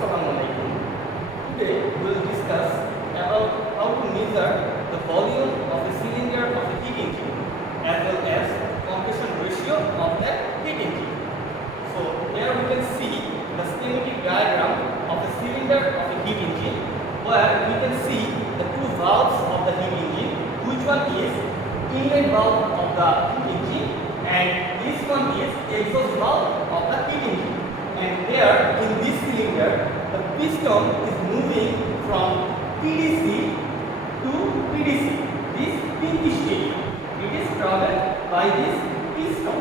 Assalamualaikum. Today we will discuss about how to measure the volume of a cylinder of a heat engine as well as compression ratio of a heat engine. So here we can see the schematic diagram of a cylinder of a heat engine where we can see the two valves of the heat engine, which one is inlet valve of the heat engine and this one is exhaust valve of the heat engine. And here in this cylinder, the piston is moving from PDC to PDC. This pinkish area, it is traveled by this piston.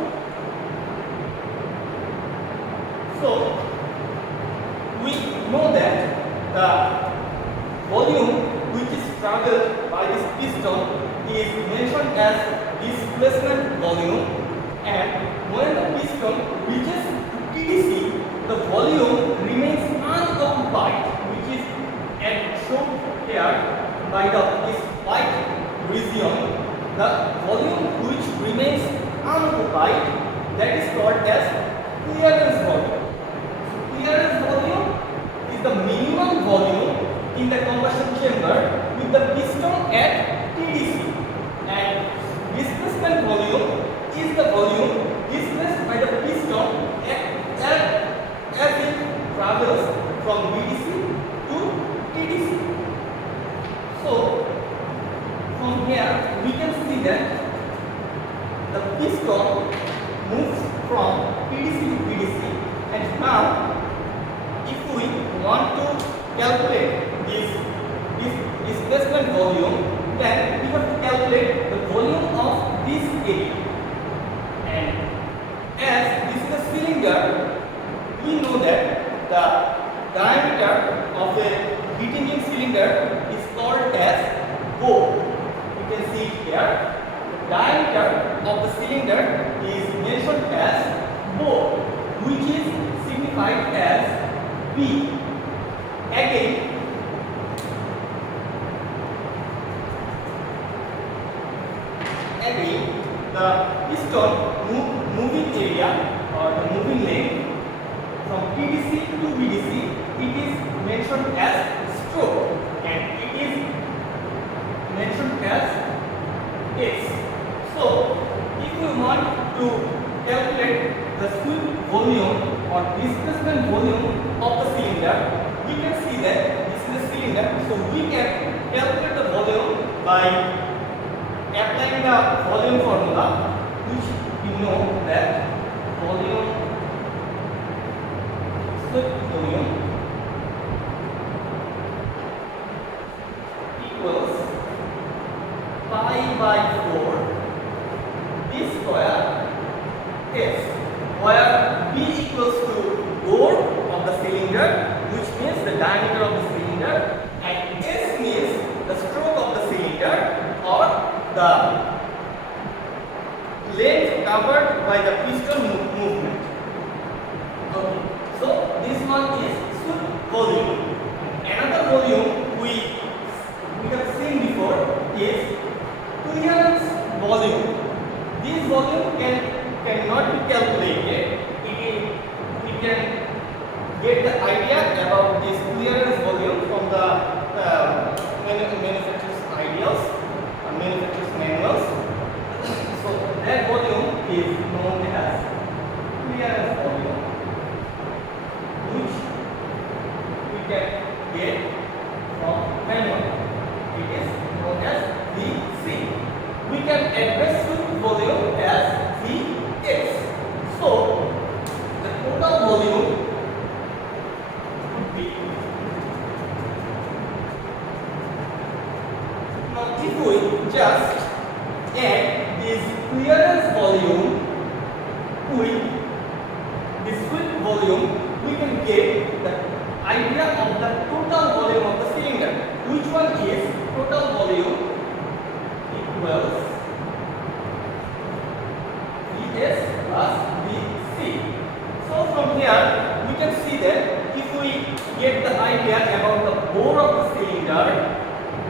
So we know that the volume which is traveled by this piston is mentioned as displacement volume, and when the piston reaches to TDC, the volume remains unoccupied, which is shown here by this white region. The volume which remains unoccupied, that is called as clearance volume. So clearance volume is the minimum volume in the combustion chamber with the piston at TDC, and displacement volume is the volume displaced by the piston as it travels from BDC to TDC. So from here we can see that the piston moves from PDC to PDC, and now if we want to calculate this displacement volume, then we have to calculate the volume of this area. And as this is a cylinder, we know that the diameter of a heat engine cylinder is called as bore. You can see it here. The diameter of the cylinder is mentioned as bore, which is signified as B. Again, the piston moving area or the moving length from PDC to BDC, it is mentioned as stroke, and it is mentioned as S. So if we want to calculate the sweep volume or displacement volume of the cylinder, we can see that this is a cylinder, so we can calculate the volume by applying the volume formula, which we know that volume equals pi by 4 b square s, where b equals to bore of the cylinder, which means the diameter of the cylinder, and s means the stroke of the cylinder or the length covered by the piston movement. Okay, so this one is sweep volume. Another volume we have seen before is clearance volume. This volume cannot be calculated. We can get the idea about this clearance volume from the manufacturer's ideas, manufacturer's manuals. So that volume is known as clearance volume, which we can get from manual. It is known as VC. We can address sweep volume as Vx. So the total volume would be, now if we just add this clearance volume with the sweep volume, we can get the idea of the total volume of the cylinder, which one is total volume equals Vs plus Vc. So from here we can see that if we get the idea about the bore of the cylinder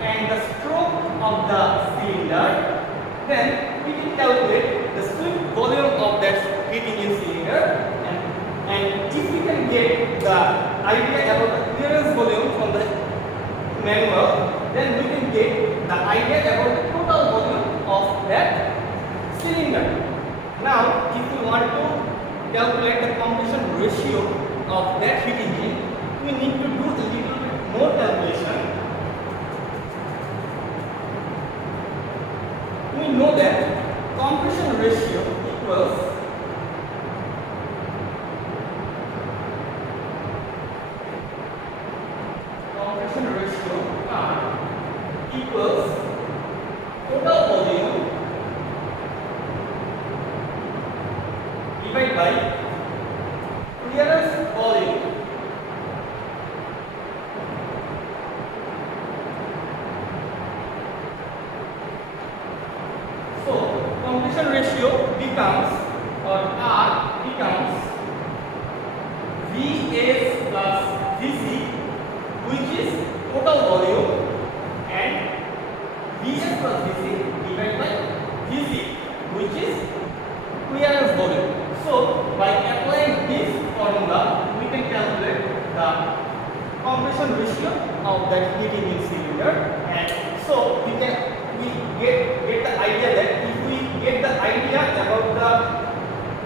and the stroke of the cylinder, then we can calculate the sweep volume of that heat engine cylinder, and if we can get the idea about the idea about the total volume of that cylinder. Now, if we want to calculate the compression ratio of that heat engine, we need to do a little bit more calculation. We know that compression ratio equals equals total volume divided by clearance volume. So compression ratio becomes, or R becomes Vs plus Vc, which is total volume, and Vs plus Vc divided by Vc, which is clearance volume. So by applying this formula, we can calculate the compression ratio of that heat engine cylinder, and so we get the idea that if we get the idea about the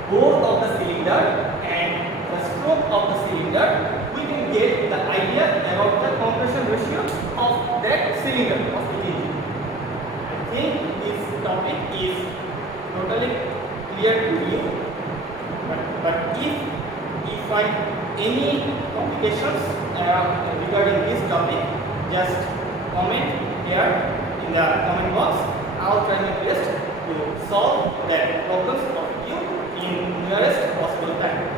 bore of the cylinder and the stroke of the cylinder, we can get the idea about the compression ratio of that cylinder of the engine. I think this topic is totally clear to you. But if you find any complications regarding this topic, just comment here in the comment box. I'll try my best to solve that problems of you in nearest possible time.